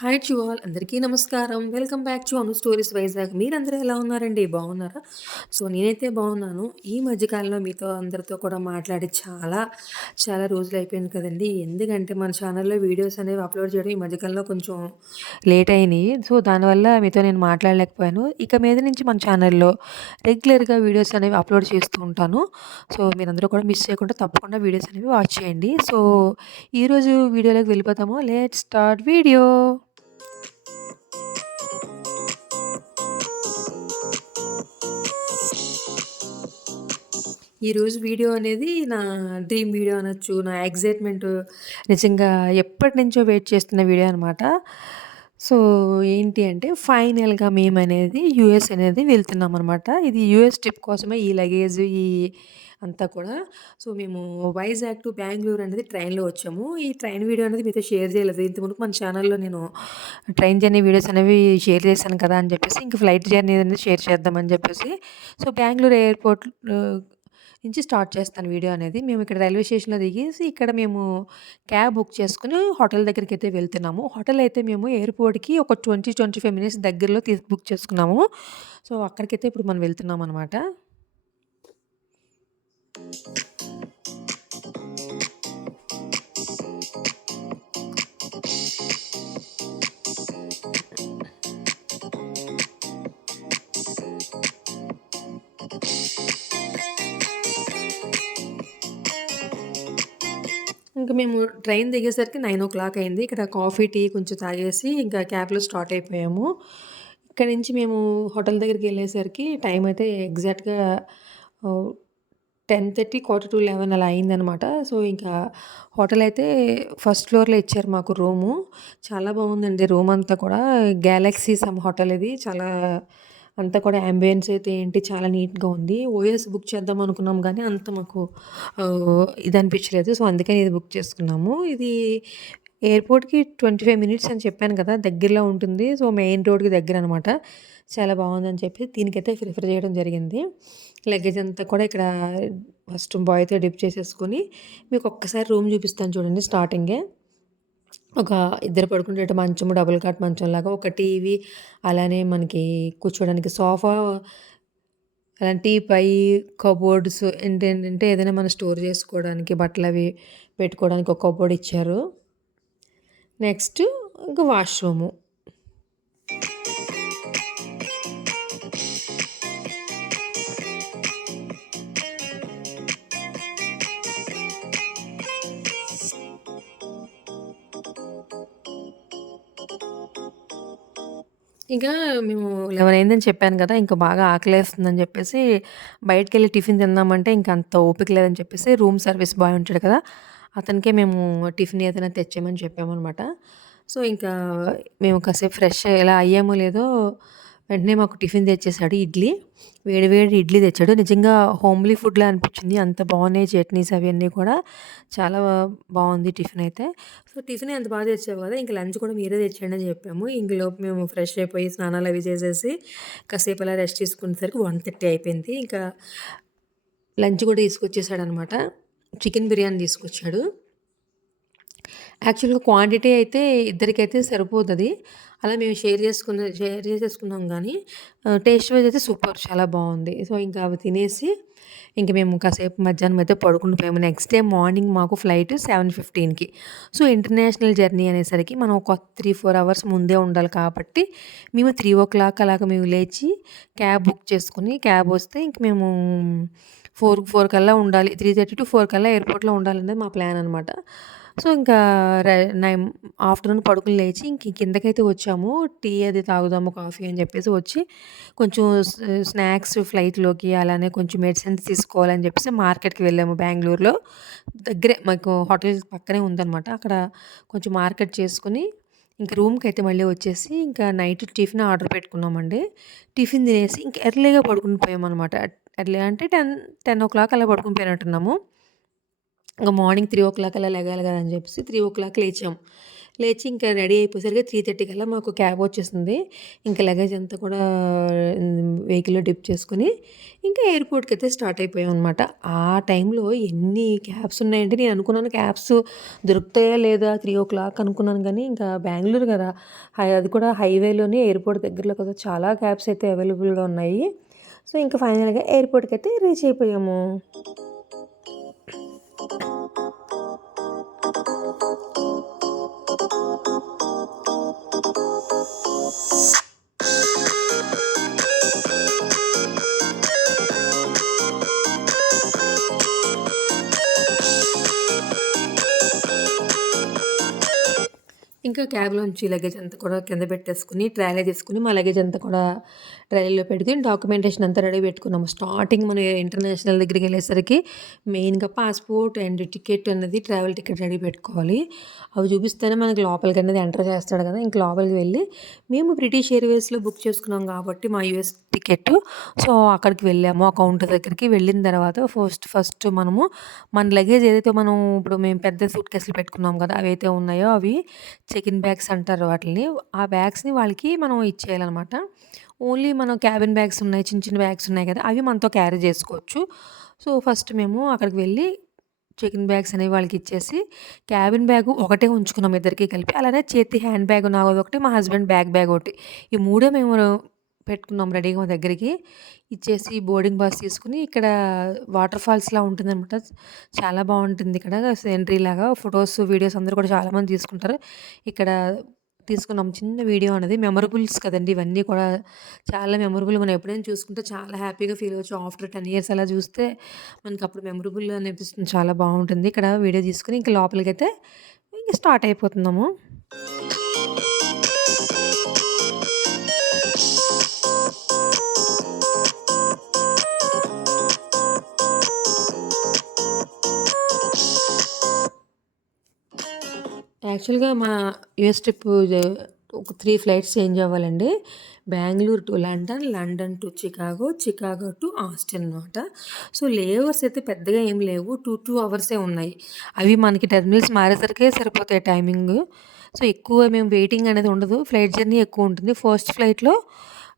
Hi to all అందరికీ నమస్కారం. Welcome back to Anu stories Vizag. మీరందరూ ఎలా ఉన్నారండి? బాగున్నారా? సో, నేనైతే బాగున్నాను. ఈ మధ్య కాలంలో మీతో అందరితో కూడా మాట్లాడి చాలా రోజులైపోయింది కదండీ! ఎందుకంటే మన ఛానల్‌లో వీడియోస్ అనేవి అప్‌లోడ్ చేయడం ఈ మధ్య కాలంలో కొంచెం లేట్ అయినియి. సో, దానివల్ల మీతో నేను మాట్లాడలేకపోయాను. ఇక మీద నుంచి మన ఛానల్‌లో రెగ్యులర్‌గా వీడియోస్ అనేవి అప్‌లోడ్ చేస్తూ ఉంటాను. సో, మీరందరూ కూడా మిస్ చేయకుండా తప్పకుండా వీడియోస్ అనేవి వాచ్ చేయండి. సో, ఈరోజు వీడియోలోకి వెళ్ళిపోదాము. Let's start video. ఈరోజు వీడియో అనేది నా డ్రీమ్ వీడియో అనొచ్చు. నా ఎక్సైట్‌మెంట్ నిజంగా ఎప్పటినుంచో వెయిట్ చేస్తున్న వీడియో అనమాట. సో, ఏంటి అంటే ఫైనల్‌గా మేమనేది యూఎస్ అనేది వెళ్తున్నామనమాట. ఇది యూఎస్ ట్రిప్ కోసమే ఈ లగేజ్ అంతా కూడా. సో, మేము వైజాగ్ టు బెంగుళూరు అనేది ట్రైన్‌లో వచ్చాము. ఈ ట్రైన్ వీడియో అనేది మీతో షేర్ చేయలేదు. ఇంతకుమునుపు మన ఛానల్‌లో నేను ట్రైన్ జర్నీ వీడియోస్ అనేవి షేర్ చేశాను కదా! అని చెప్పేసి ఇంక ఫ్లైట్ జర్నీ అనేది షేర్ చేద్దామని చెప్పేసి సో, బెంగుళూరు ఎయిర్‌పోర్ట్ నుంచి స్టార్ట్ చేస్తాను వీడియో అనేది. మేము ఇక్కడ రైల్వే స్టేషన్‌లో దిగేసి ఇక్కడ మేము క్యాబ్ బుక్ చేసుకొని హోటల్ దగ్గరికైతే వెళ్తున్నాము. హోటల్ అయితే మేము ఎయిర్‌పోర్ట్‌కి ఒక 25 మినిట్స్ దగ్గరలో బుక్ చేసుకున్నాము. సో, అక్కడికైతే ఇప్పుడు మనం వెళ్తున్నామనమాట. ఇంక మేము ట్రైన్ దిగేసరికి 9:00 అయింది. ఇక్కడ కాఫీ, టీ కొంచెం తాగేసి ఇంకా క్యాబ్‌లో స్టార్ట్ అయిపోయాము. ఇక్కడి నుంచి మేము హోటల్ దగ్గరికెళ్ళేసరికి టైం అయితే ఎగ్జాక్ట్‌గా ఆహ్, 10:30, 11 అలా అయిందనమాట. సో, ఇంకా హోటల్ అయితే ఫస్ట్ ఫ్లోర్‌లో ఇచ్చారు మాకు రూము. చాలా బాగుందండి రూమ్ అంతా కూడా. గెలాక్సీ సమ్ హోటల్ ఇది. చాలా అంతా కూడా యాంబియన్స్ అయితే ఏంటి చాలా నీట్‌గా ఉంది. ఓఎస్ బుక్ చేద్దాం అనుకున్నాం గానీ అంత మాకు ఇదనిపించలేదు. సో, అందుకని ఇది బుక్ చేసుకున్నాము. ఇది ఎయిర్‌పోర్ట్‌కి 25 మినిట్స్ అని చెప్పాను కదా! దగ్గరలో ఉంటుంది. సో, మెయిన్ రోడ్‌కి దగ్గరనమాట. చాలా బాగుందని చెప్పి దీనికైతే ప్రిఫర్ చేయడం జరిగింది. లగేజ్ అంతా కూడా ఇక్కడ ఫస్ట్ బాయ్‌తో డిప్ చేసేసుకొని మీకు ఒక్కసారి రూమ్ చూపిస్తాను చూడండి స్టార్టింగే. ఒక ఇద్దరు పడుకునేటట్టు మంచము, డబుల్ కాట్ మంచంలాగా, ఒక టీవీ, అలానే మనకి కూర్చోడానికి సోఫా, అలాంటి టీపాయ్, కబోర్డ్స్ ఏంటేంటంటే ఏదైనా మనం స్టోర్ చేసుకోవడానికి బట్టలవి పెట్టుకోవడానికి ఒక కబోర్డ్ ఇచ్చారు. నెక్స్ట్ ఇంక వాష్‌రూము. ఇంకా మేము 11 అయిందని చెప్పాను గదా! ఇంక బాగా ఆకలేస్తుందని జెప్పేసి బయటికెళ్ళి టిఫిన్ తిందామంటే ఇంక అంత ఓపిక లేదని చెప్పేసి రూమ్ సర్వీస్ బాయ్ ఉంటాడు కదా! అతనికే మేము టిఫిన్ ఏదైనా తెచ్చేయమని చెప్పామనమాట. సో, ఇంకా మేము కాసేపు ఫ్రెష్ ఎలా అయ్యామో లేదో వెంటనే మాకు టిఫిన్ తెచ్చేసాడు ఇడ్లీ. వేడి వేడి ఇడ్లీ తెచ్చాడు. నిజంగా హోమ్‌లీ ఫుడ్‌లా అనిపించింది. అంత బాగున్నాయి చట్నీస్ అవన్నీ కూడా. చాలా బావుంది టిఫిన్ అయితే. సో, టిఫినే అంత బాగా తెచ్చావు గదా! ఇంక లంచ్ కూడా మీరే తెచ్చేయండి అని చెప్పాము. ఇంకలోపు మేము ఫ్రెష్ అయిపోయి స్నానాలవి చేసేసి కాసేపు అలా రెస్ట్ తీసుకునేసరికి 1:30 అయిపోయింది. ఇంకా లంచ్ కూడా తీసుకొచ్చేసాడనమాట. చికెన్ బిర్యానీ తీసుకొచ్చాడు. యాక్చువల్‌గా క్వాంటిటీ అయితే ఇద్దరికైతే సరిపోతది. అలా మేము షేర్ చేసేసుకున్నాం గానీ టేస్ట్ వైస్ అయితే సూపర్ చాలా బావుంది. సో, ఇంకా అవి తినేసి ఇంక మేము కాసేపు మధ్యాహ్నం అయితే పడుకుని పోయాము. నెక్స్ట్ డే మార్నింగ్ మాకు ఫ్లైట్ 7:15కి. సో, ఇంటర్నేషనల్ జర్నీ అనేసరికి మనం ఒక 3, 4 అవర్స్ ముందే ఉండాలి కాబట్టి మేము 3:00 అలాగా మేము లేచి క్యాబ్ బుక్ చేసుకొని క్యాబ్ వస్తే ఇంక మేము 4 కల్లా ఉండాలి. 3:30-4 కల్లా ఎయిర్‌పోర్ట్‌లో ఉండాలనేది మా ప్లాన్ అనమాట. సో, ఇంకా ర నైమ్ ఆఫ్టర్‌నూన్ పడుకొని లేచి కిందకైతే వచ్చాము. టీ అది తాగుదాము, కాఫీ అని చెప్పేసి వచ్చి కొంచెం స్నాక్స్ ఫ్లైట్‌లోకి అలానే కొంచెం మెడిసిన్స్ తీసుకోవాలని చెప్పేసి మార్కెట్‌కి వెళ్ళాము బెంగుళూరులో. దగ్గరే మాకు హోటల్ పక్కనే ఉందనమాట. అక్కడ కొంచెం మార్కెట్ చేసుకొని ఇంక రూమ్‌కైతే మళ్ళీ వచ్చేసి ఇంకా నైట్ టిఫిన్ ఆర్డర్ పెట్టుకున్నామండి. టిఫిన్ తినేసి ఇంక ఎర్లీగా పడుకొని పోయామనమాట. ఎర్లీ అంటే 10 అలా పడుకొని పోయినట్టున్నాము. ఇంక మార్నింగ్ 3:00 అలా లెగాలి గదా! అని జెప్పేసి 3:00 లేచాం. లేచి ఇంకా రెడీ అయిపోయేసరికి 3:30 కల్లా మాకు క్యాబ్ వచ్చేసింది. ఇంకా లగేజ్ అంతా కూడా వెహికల్‌లో డిప్ చేసుకొని, ఇంకా ఎయిర్‌పోర్ట్‌కైతే స్టార్ట్ అయిపోయామనమాట. ఆ టైంలో ఎన్ని క్యాబ్స్ ఉన్నాయంటే నేను అనుకున్నాను క్యాబ్స్ దొరుకుతాయా లేదా 3:00 అనుకున్నాను గానీ, ఇంకా బెంగుళూరు గదా! అది కూడా హైవేలోనే ఎయిర్‌పోర్ట్ దగ్గరలో కదా! చాలా క్యాబ్స్ అయితే అవైలబుల్‌గా ఉన్నాయి. సో, ఇంకా ఫైనల్‌గా ఎయిర్‌పోర్ట్‌కైతే రీచ్ అయిపోయాము. ఇంకా క్యాబ్‌లోంచి లగేజ్ అంతా కూడా కింద పెట్టేసుకొని, ట్రాలీ తీసుకొని, మా లగేజ్ అంతా కూడా ట్రాలీలో పెట్టుకొని, డాక్యుమెంటేషన్ అంతా రెడీ పెట్టుకున్నాము. స్టార్టింగ్ మనం ఇంటర్నేషనల్ దగ్గరికెళ్ళేసరికి మెయిన్‌గా పాస్‌పోర్ట్ అండ్ టికెట్ అన్నది ట్రావెల్ టికెట్ రెడీ పెట్టుకోవాలి. అవి చూపిస్తేనే మనకి లోపలికనేది ఎంటర్ చేస్తాడు కదా! ఇంక లోపలికి వెళ్ళి, మేము బ్రిటిష్ ఎయిర్‌వేస్‌లో బుక్ చేసుకున్నాం కాబట్టి మా యూఎస్ టికెట్టు. సో, అక్కడికి వెళ్ళాము. ఆ కౌంటర్ దగ్గరికి వెళ్ళిన తర్వాత ఫస్ట్ ఫస్ట్ మనము మన లగేజ్ ఏదైతే మనం ఇప్పుడు మేము పెద్ద సూట్ కేసులు పెట్టుకున్నాం కదా! అవైతే ఉన్నాయో అవి చెక్ ఇన్ బ్యాగ్స్ అంటారు వాటిల్ని. ఆ బ్యాగ్స్‌ని వాళ్ళకి మనం ఇచ్చేయాలనమాట. ఓన్లీ మనం క్యాబిన్ బ్యాగ్స్ ఉన్నాయి. చిన్న చిన్న బ్యాగ్స్ ఉన్నాయి కదా! అవి మనతో క్యారీ చేసుకోవచ్చు. సో, ఫస్ట్ మేము అక్కడికి వెళ్ళి చెక్ ఇన్ బ్యాగ్స్ అనేవి వాళ్ళకిచ్చేసి, క్యాబిన్ బ్యాగు ఒకటే ఉంచుకున్నాం ఇద్దరికీ కలిపి. అలానే చేతి హ్యాండ్ బ్యాగ్ నాదొకటి, మా హస్బెండ్ బ్యాగ్ ఒకటి. ఈ మూడే మేము పెట్టుకున్నాం రెడీగా మా దగ్గరికి. ఇచ్చేసి బోర్డింగ్ పాస్ తీసుకొని ఇక్కడ వాటర్ ఫాల్స్‌లా ఉంటుందనమాట. చాలా బావుంటుంది ఇక్కడ. సీనరీ లాగా ఫోటోస్, వీడియోస్ అందరూ కూడా చాలామంది తీసుకుంటారు. ఇక్కడ తీసుకున్నాం చిన్న వీడియో అనేది. మెమరబుల్స్ కదండీ! ఇవన్నీ కూడా చాలా మెమరబుల్. మనం ఎప్పుడైనా చూసుకుంటే చాలా హ్యాపీగా ఫీల్ అవ్వచ్చు. ఆఫ్టర్ 10 ఇయర్స్ అలా చూస్తే మనకప్పుడు మెమరబుల్ అనిపిస్తుంది. చాలా బావుంటుంది. ఇక్కడ వీడియో తీసుకొని ఇంక లోపలికైతే ఇంక స్టార్ట్ అయిపోతున్నాము. యాక్చువల్‌గా మా యూఎస్ ట్రిప్ ఒక 3 ఫ్లైట్స్ చేంజ్ అవ్వాలండి. Bengaluru to London, London to Chicago, Chicago to Austin అనమాట. సో, లేఓవర్స్ అయితే పెద్దగా ఏం లేవు. 2 అవర్సే ఉన్నాయి. అవి మనకి టెర్మినల్స్ మారేసరికే సరిపోతాయి టైమింగు. సో, ఎక్కువ మేము వెయిటింగ్ అనేది ఉండదు. ఫ్లైట్ జర్నీ ఎక్కువుంటుంది. ఫస్ట్ ఫ్లైట్‌లో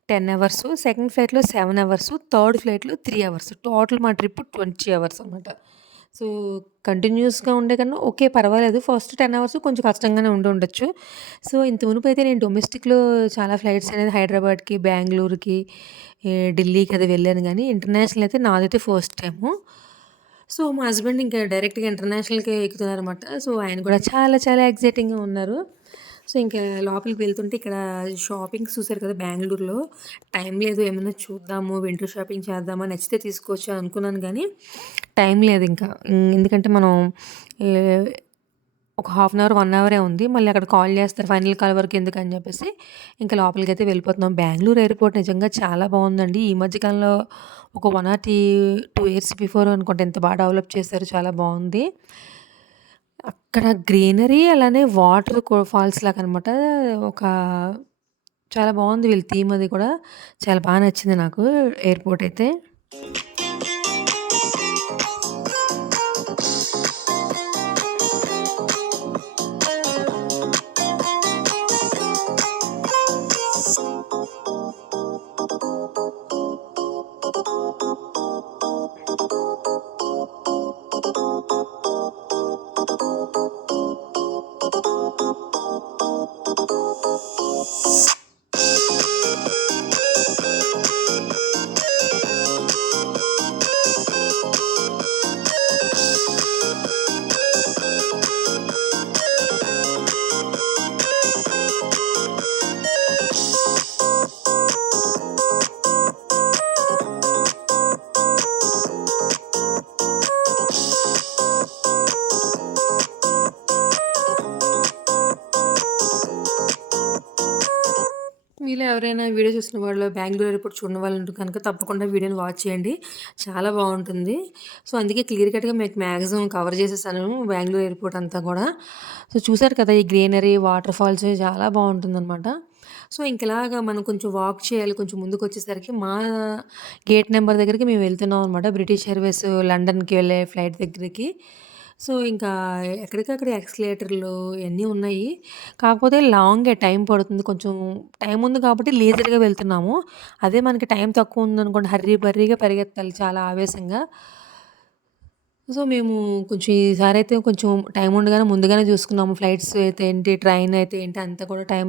10 అవర్సు, సెకండ్ ఫ్లైట్‌లో 7 అవర్సు, థర్డ్ ఫ్లైట్‌లో 3 అవర్స్. టోటల్ మా ట్రిప్ 20 అవర్స్ అనమాట. సో, కంటిన్యూయస్‌గా ఉండే కన్నా ఓకే. పర్వాలేదు. ఫస్ట్ 10 అవర్స్ కొంచెం కష్టంగానే ఉండుండొచ్చు. సో, ఇంత మునుపైతే నేను డొమెస్టిక్‌లో చాలా ఫ్లైట్స్ అనేది హైదరాబాద్‌కి, బెంగుళూరుకి, ఢిల్లీకి అది వెళ్ళాను గానీ, ఇంటర్నేషనల్ అయితే నాదైతే ఫస్ట్ టైము. సో, మా హస్బెండ్ ఇంకా డైరెక్ట్‌గా ఇంటర్నేషనల్‌కే ఎక్కుతున్నారనమాట. సో, ఆయన కూడా చాలా చాలా ఎక్సైటింగ్‌గా ఉన్నారు. సో, ఇంకా లోపలికి వెళ్తుంటే ఇక్కడ షాపింగ్స్ చూసారు కదా! బెంగుళూరులో. టైం లేదు ఏమన్నా చూద్దాము, విండో షాపింగ్ చేద్దామా, నచ్చితే తీసుకోవచ్చు అనుకున్నాను గానీ, టైం లేదింకా. ఎందుకంటే మనం ఏ ఒక హాఫ్ అన్ అవర్, 1 అవరే ఉంది. మళ్ళీ అక్కడ కాల్ చేస్తారు ఫైనల్ కాల్ వరకు ఎందుకని చెప్పేసి, ఇంకా లోపలికైతే వెళ్ళిపోతున్నాం. బెంగుళూరు ఎయిర్‌పోర్ట్ నిజంగా చాలా బావుందండి. ఈ మధ్య కాలంలో ఒక 1 ఆర్ 2 ఇయర్స్ బిఫోర్ అనుకుంటా ఇంత బాగా డెవలప్ చేశారు. చాలా బావుంది. అక్కడ గ్రీనరీ అలానే వాటర్ ఫాల్స్ లాగనమాట. ఒక చాలా బావుంది వీళ్ళ థీమ్ అది కూడా. చాలా బా నచ్చింది నాకు ఎయిర్‌పోర్ట్ అయితే. మీలో ఎవరైనా వీడియో చూసిన వాళ్ళు బెంగుళూరు ఎయిర్‌పోర్ట్ చూడని వాళ్ళుంటే కనుక తప్పకుండా వీడియోని వాచ్ చేయండి. చాలా బావుంటుంది. సో, అందుకే క్లియర్ కట్‌గా మీకు మాక్సిమం కవర్ చేసేసాను బెంగుళూరు ఎయిర్‌పోర్ట్ అంతా కూడా. సో, చూసారు కదా! ఈ గ్రీనరీ, వాటర్ ఫాల్స్ చాలా బావుంటుందనమాట. సో, ఇంకిలాగా మనం కొంచెం వాక్ చేయాలి. కొంచెం ముందుకొచ్చేసరికి మా గేట్ నంబర్ దగ్గరికి మేము వెళ్తున్నాం అనమాట. బ్రిటిష్ ఎయిర్‌వేస్ లండన్‌కి వెళ్ళే ఫ్లైట్ దగ్గరికి. సో, ఇంకా ఎక్కడికక్కడ యాక్సిలరేటర్‌లు ఇయన్నీ ఉన్నాయి. కాకపోతే లాంగే టైం పడుతుంది. కొంచెం టైం ఉంది కాబట్టి లీజర్‌గా వెళ్తున్నాము. అదే మనకి టైం తక్కువ ఉందనుకోండి హర్రీ బర్రీగా పరిగెత్తాలి చాలా ఆవేశంగా. సో, మేము కొంచెం ఈసారైతే కొంచెం టైం ఉండగానే ముందుగానే చూసుకున్నాము. ఫ్లైట్స్ అయితే ఏంటి, ట్రైన్ అయితే ఏంటి అంతా కూడా టైం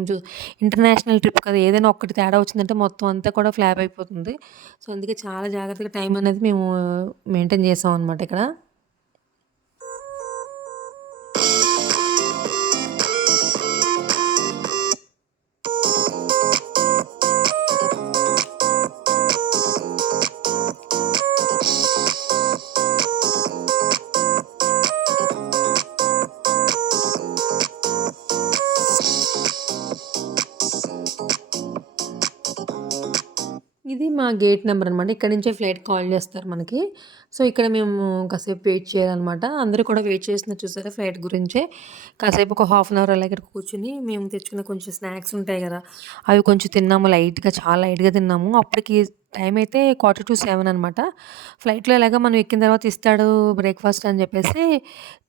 ఇంటర్నేషనల్ ట్రిప్ కదా! ఏదైనా ఒక్కటి తేడా వచ్చిందంటే మొత్తం అంతా కూడా ఫ్లాప్ అయిపోతుంది. సో, అందుకే చాలా జాగ్రత్తగా టైం అనేది మేము మెయింటైన్ చేసామనమాట ఇక్కడ. ఇది మా గేట్ నంబర్ అనమాట. ఇక్కడి నుంచే ఫ్లైట్ కాల్ చేస్తారు మనకి. సో, ఇక్కడ మేము కాసేపు వెయిట్ చేయాలనమాట. అందరూ కూడా వెయిట్ చేస్తున్నారు చూసారా ఫ్లైట్ గురించే. కాసేపు ఒక హాఫ్ అన్ అవర్ అలా ఇక్కడ కూర్చొని మేము తెచ్చుకున్న కొంచెం స్నాక్స్ ఉంటాయి గదా! అవి కొంచెం తిన్నాము లైట్‌గా, చాలా లైట్‌గా తిన్నాము. అప్పటికి టైం అయితే 6:45 అనమాట. ఫ్లైట్‌లో ఎలాగో మనం ఎక్కిన తర్వాత ఇస్తాడు బ్రేక్‌ఫాస్ట్ అని జెప్పేసి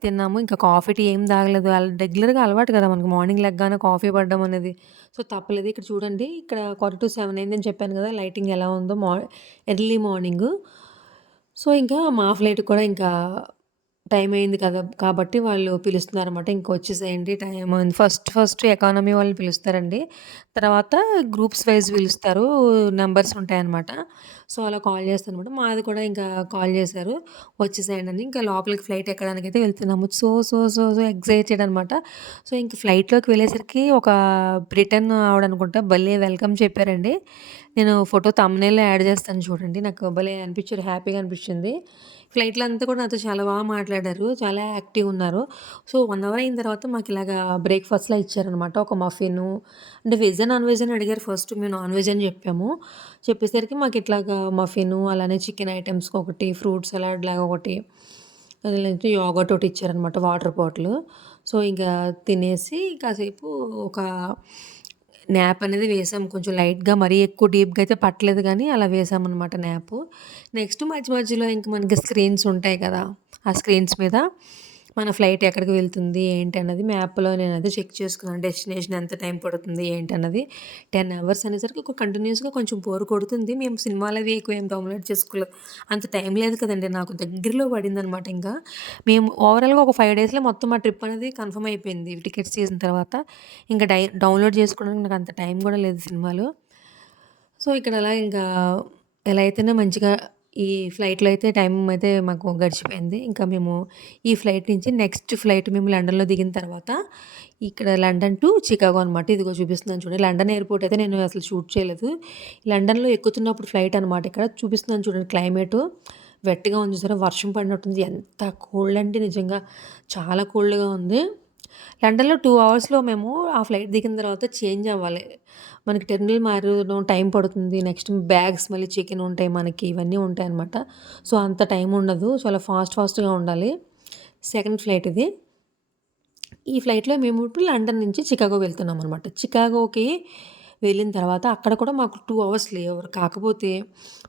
తిన్నాము. ఇంకా కాఫీ, టీ ఏం తాగలేదు. రెగ్యులర్‌గా అలవాటు కదా! మనకి మార్నింగ్ లెగ్గానే కాఫీ పడడం అనేది. సో, తప్పలేదు. ఇక్కడ చూడండి ఇక్కడ 6:45 అయిందని చెప్పాను గదా! లైటింగ్ ఎలా ఉందో ఎర్లీ మార్నింగు. సో, ఇంకా మా ఫ్లైట్ కూడా ఇంకా టైం అయింది కదా! కాబట్టి వాళ్ళు పిలుస్తున్నారన్నమాట. ఇంక వచ్చేసేయండి టైం అయింది. ఫస్ట్ ఫస్ట్ ఎకానమీ వాళ్ళని పిలుస్తారండి. తర్వాత గ్రూప్స్ వైస్ పిలుస్తారు. నంబర్స్ ఉంటాయన్నమాట. సో, అలా కాల్ చేస్తారన్నమాట. మాది కూడా ఇంకా కాల్ చేశారు. వచ్చేసేయండి అని. ఇంకా లోపలికి ఫ్లైట్ ఎక్కడానికైతే వెళ్తున్నాము. So, so, so, so excited అనమాట. సో, ఇంక ఫ్లైట్‌లోకి వెళ్ళేసరికి ఒక బ్రిటన్ ఆవిడనుకుంటా భలే వెల్కమ్ చెప్పారండి. నేను ఫోటో థంబ్‌నెయిల్‌లో యాడ్ చేస్తాను చూడండి. నాకు భలే అనిపించారు. హ్యాపీగా అనిపించింది. ఫ్లైట్‌లో అంతా కూడా నాతో చాలా బాగా మాట్లాడారు. చాలా యాక్టివ్‌గున్నారు. సో, 1 అవర్ అయిన తర్వాత మాకిలాగా బ్రేక్‌ఫాస్ట్‌లా ఇచ్చారనమాట. ఒక మఫిను అంటే వెజ్జా, నాన్ వెజ్ అని అడిగారు ఫస్ట్. మేము నాన్ వెజ్ అని చెప్పాము. చెప్పేసరికి మాకిట్లాగా మఫిను, అలానే చికెన్ ఐటెమ్స్ ఒకటి, ఫ్రూట్ సలాడ్ లాగా ఒకటి, లేదంటే యోగర్ట్ ఒకటి ఇచ్చారనమాట వాటర్ బాటిలు. సో, ఇంకా తినేసి కాసేపు ఒక న్యాప్ అనేది వేసాం. కొంచెం లైట్‌గా మరీ ఎక్కువ డీప్‌గా అయితే పట్టలేదు గానీ, అలా వేసామనమాట న్యాపు. నెక్స్ట్ మధ్య మధ్యలో ఇంక మనకి స్క్రీన్స్ ఉంటాయి కదా! ఆ స్క్రీన్స్ మీద మన ఫ్లైట్ ఎక్కడికి వెళ్తుంది, ఏంటి అన్నది మ్యాప్‌లో నేనైతే చెక్ చేసుకున్నాను. డెస్టినేషన్ ఎంత టైం పడుతుంది, ఏంటన్నది. 10 అవర్స్ అనేసరికి ఒక కంటిన్యూయస్‌గా కొంచెం బోర్ కొడుతుంది. మేము సినిమాలవి ఎక్కువ ఏం డౌన్‌లోడ్ చేసుకోలేదు. అంత టైం లేదు కదండీ నాకు. దగ్గరలో పడిందనమాట ఇంకా. మేము ఓవరాల్‌గా ఒక 5 డేస్‌లో మొత్తం మా ట్రిప్ అనేది కన్ఫర్మ్ అయిపోయింది. టికెట్స్ తీసిన తర్వాత. ఇంకా డౌన్‌లోడ్ చేసుకోవడానికి నాకు అంత టైం కూడా లేదు సినిమాలు. సో, ఇక్కడ అలా ఇంకా ఎలా అయితేనే మంచిగా ఈ ఫ్లైట్‌లో అయితే టైం అయితే మాకు గడిచిపోయింది. ఇంకా మేము ఈ ఫ్లైట్ నుంచి నెక్స్ట్ ఫ్లైట్ మేము లండన్‌లో దిగిన తర్వాత ఇక్కడ లండన్ టు చికాగో అనమాట. ఇదిగో చూపిస్తున్నాను చూడండి. లండన్ ఎయిర్‌పోర్ట్ అయితే నేను అసలు షూట్ చేయలేదు. లండన్‌లో ఎక్కుతున్నప్పుడు ఫ్లైట్ అనమాట ఇక్కడ. చూపిస్తున్నాను చూడండి క్లైమేటు. వెట్‌గా ఉంది చూసారా? వర్షం పడినట్టుంది. ఎంత కోల్డ్ అంటే నిజంగా చాలా కోల్డ్‌గా ఉంది. లండన్‌లో 2 అవర్స్‌లో మేము ఆ ఫ్లైట్ దిగిన తర్వాత చేంజ్ అవ్వాలి. మనకి టెర్మినల్ మారడం టైం పడుతుంది. నెక్స్ట్ బ్యాగ్స్ మళ్ళీ చెక్ ఇన్ ఉంటాయి మనకి. ఇవన్నీ ఉంటాయన్నమాట. సో, అంత టైం ఉండదు. చాలా ఫాస్ట్‌గా ఉండాలి. సెకండ్ ఫ్లైట్ ఇది. ఈ ఫ్లైట్‌లో మేము ఇప్పుడు లండన్ నుంచి చికాగో వెళ్తున్నామనమాట. చికాగోకి వెళ్ళిన తర్వాత అక్కడ కూడా మాకు 2 అవర్స్ లేఓవర్. కాకపోతే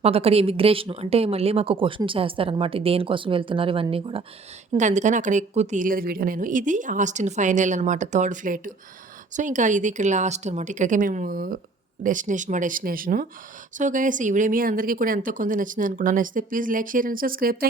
మాకక్కడ ఇమిగ్రేషన్ అంటే మళ్ళీ మాకు క్వెషన్స్ ఏస్తారనమాట. దేనికోసం వెళ్తున్నారు ఇవన్నీ కూడా. ఇంక అందుకని అక్కడ ఎక్కువ తీయలేదు వీడియో నేను. ఇది ఆస్టిన్ ఫైనల్ అనమాట థర్డ్ ఫ్లైట్. సో, ఇంకా ఇది ఇక్కడ లాస్ట్ అనమాట. ఇక్కడికే మేము మా డెస్టినేషను. సో, గైస్ ఈ వీడియో మీ అందరికీ కూడా ఎంతో కొంత నచ్చిందనుకున్నాను. నచ్చితే please like, share and subscribe.